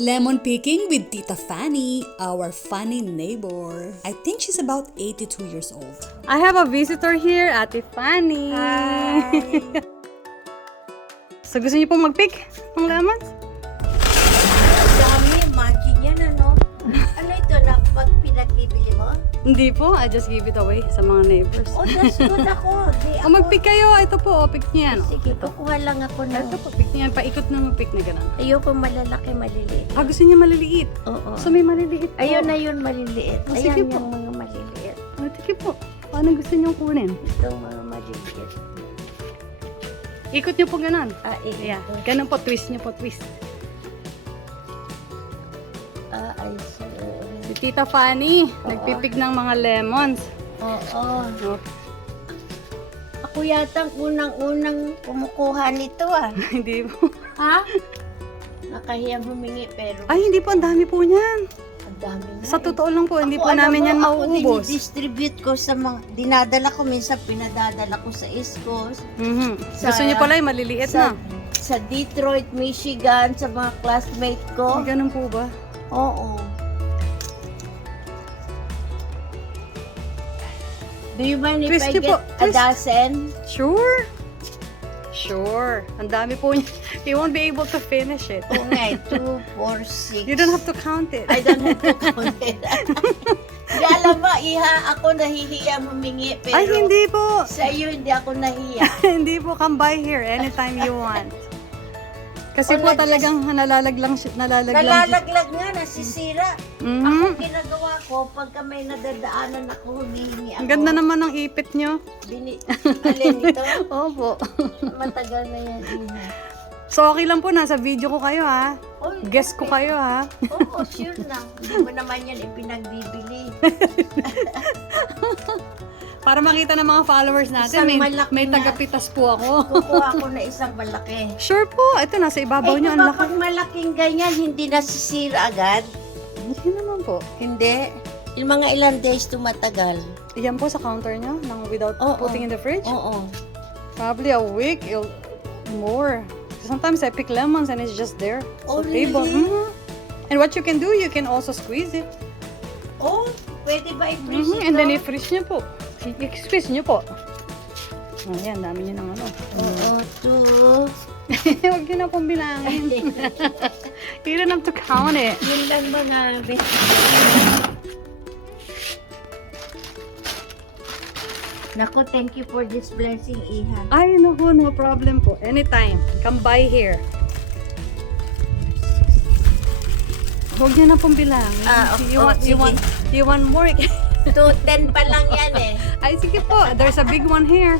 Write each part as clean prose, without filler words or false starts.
Lemon picking with Tita Fannie, our funny neighbor. I think she's about 82 years old. I have a visitor here, Ate Fannie. Hi! So gusto niyo pong mag-pick ng lemons? Dami, matching yan ano? Ano ito na pag pinagbibili mo? Hindi po, I just give it away sa mga neighbors. Oh, that's good ako. Di O mag-pick kayo, ito po, pick niyo yan. Sige, kukuha lang ako na. Ito po, pick niyo yan, paikot na mag-pick na gano'n. Ayoko malalaki, maliliit. Ah, gusto niyo maliliit? Oo. So may maliliit po. Ayun na yun, maliliit. Oh, Ayan sige po. yung mga maliliit. O, sige po. Paano gusto niyo kunin? Itong mga maliliit. Ikot niyo po gano'n. Iya. Yeah, ganun po, twist niyo po, twist. I see. Si Tita Fannie, nagpipig ng mga lemons. Oo. Oh, Ako yata ang unang-unang kumukuha nito ah. hindi po. Ha? Nakahiya humingi pero Ay, hindi po, ang dami po niyan. ang dami na. Sa totoo lang po, hindi Ako, po namin yan Ako mauubos. distribute ko sa mga, dinadala ko, minsan pinadadala ko sa East Coast, Sa- Gusto niyo pala yung maliliit sa, na. sa Detroit, Michigan, sa mga classmate ko. Ay, ganun po ba? Oo. Do you mind if Twist I niyo po, get a twist. dozen? Sure. Sure. Ang dami po niya. You won't be able to finish it. Oo nga, 2, 4, 6. You don't have to count it. I don't have to count it. Di alam mo, Iha, ako nahihiya humingi, pero Ay, hindi po. sa iyo hindi ako nahiya. Hindi po. Come by here anytime you want. Kasi Oh, po talagang nalalaglang siya. Nalalaglag nga, nasisira. Mhm. Ako ginagawa ko, pagka may nadadaanan ako, humihingi ako. Ang ganda naman ng ipit nyo. Alin ito? Opo. Matagal na yan, Iha. So, okay lang po. Nasa video ko kayo, ha? Oy, Guess ko kayo, ha? Oo, sure na. Hindi mo naman yan ipinagbibili. Para makita ng mga followers natin, Isang may malaki na. tagapitas po ako. Kukuha ko na isang malaki. Sure po. Ito, nasa ibabaw nyo. Ang diba laki. pag malaking ganyan, hindi nasisira agad? Hindi naman po. Hindi. Yung mga ilang days tumatagal. Yan po sa counter nyo, nang without Oo. putting in the fridge. Oo. Probably a week, more. Sometimes I pick lemons and it's just there. Oh, sa table. really? Mhm. And what you can do, you can also squeeze it. Oh, pwede ba i-freeze ito? And then i-freeze nyo po. I-squeeze nyo po. Ayan, dami nyo ng ano. Oo, 2. Huwag nyo na pong bilangin. You don't have to count it. Yun lang mga Naku, thank you for this blessing, Iha. Ay, naku, no problem po. Anytime. Come by here. Huwag nyo na pong bilangin. You want more? 210 pa lang yan eh. Ay, sige po. There's a big one here.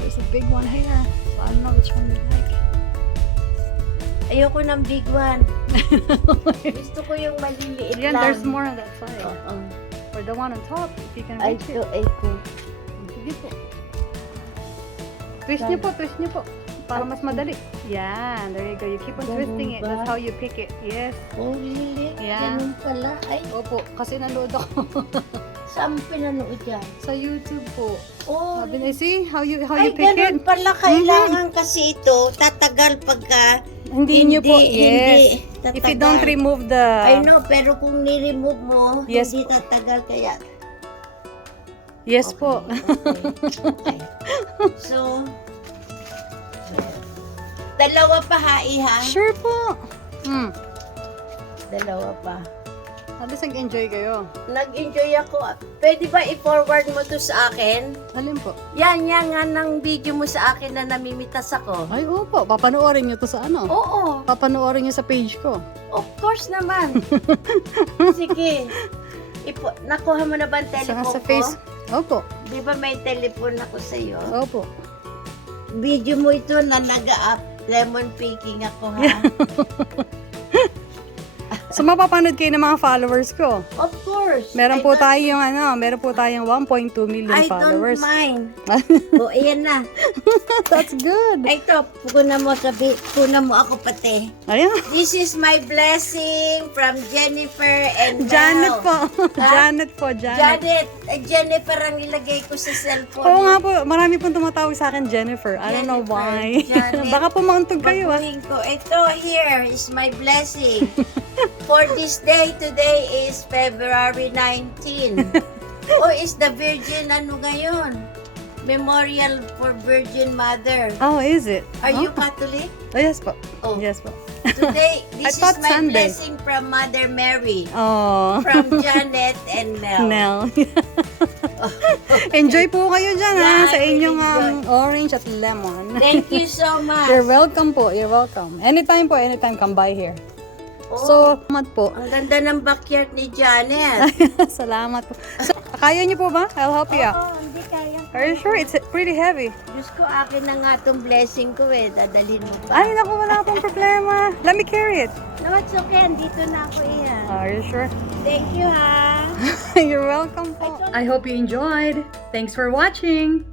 There's a big one here. So, I don't know which one you like. Ayoko ng big one. Gusto ko yung maliliit Yan, lang. there's more on that side. Oo. Or the one on top, if you can Ay, reach ito, it. ay ko. Sige po. Twist nyo po, twist nyo po. Para mas madali. Yan, there you go. You keep on Ganun twisting it. ba? That's how you pick it. Yes. Oh, really? Yeah. Ganun pala. Ay, Opo, kasi nanood ako saan pinanood yan? sa YouTube po. Oh, Sabi na, see how you ay, pick ganun it? pala. Kailangan kasi ito, tatagal pagka Hindi nyo po. Yes. tatagal. If you don't remove the... I know, pero kung ni-remove mo, Yes. hindi tatagal kaya. Yes po. Okay. So, dalawa pa ha, Iha? Sure po. Dalawa pa. At least nag-enjoy kayo. Nag-enjoy ako. Pwede ba i-forward mo to sa akin? Alin po? Yan nga ng video mo sa akin na namimitas ako. Ay, opo. Papanoorin nyo to sa ano? Oo, Papanoorin nyo sa page ko. of course naman. Sige. Nakuha mo na ba ang telephone Sa ko? face. Opo. Di ba may telephone ako sa iyo? Opo. Video mo ito na nag-up lemon picking ako ha. So, mapapanood kayo ng mga followers ko. Of course. Meron po tayong 1.2 million I followers. don't mind. O, ayan na. That's good. Ito, puna mo ako pati. Ayan. This is my blessing from Jennifer and Janet Mel. po. Janet. Jennifer ang ilagay ko sa cellphone. Oo nga po, marami pong tumatawag sa akin Jennifer. I don't know why. Janet. Baka po mauntog kayo ah. Baguhin ko. Ito, here is my blessing. For this day, today is February 19. Is the Virgin ano ngayon? Memorial for Virgin Mother. Oh, is it? Are you Catholic? Oh, yes po. Oh. Yes po. Today, I this is thought my Sunday. blessing from Mother Mary. Oh. From Janet and Mel. Nell. Enjoy po kayo dyan ha, Yeah, sa I really inyong enjoy. orange at lemon. Thank you so much. You're welcome po, you're welcome. Anytime po, anytime, come by here. Oh, So, salamat po. ang ganda ng backyard ni Janet. Salamat po. So, kaya niyo po ba? I'll help you out. Oo, hindi kaya. Are you sure? It's pretty heavy. Diyos ko, akin na nga itong blessing ko eh. Dadalhin mo pa. Ay, naku, wala pong problema. Let me carry it. No, it's okay. Andito na ako iyan. Are you sure? Thank you, ha. You're welcome po. I hope you enjoyed. Thanks for watching.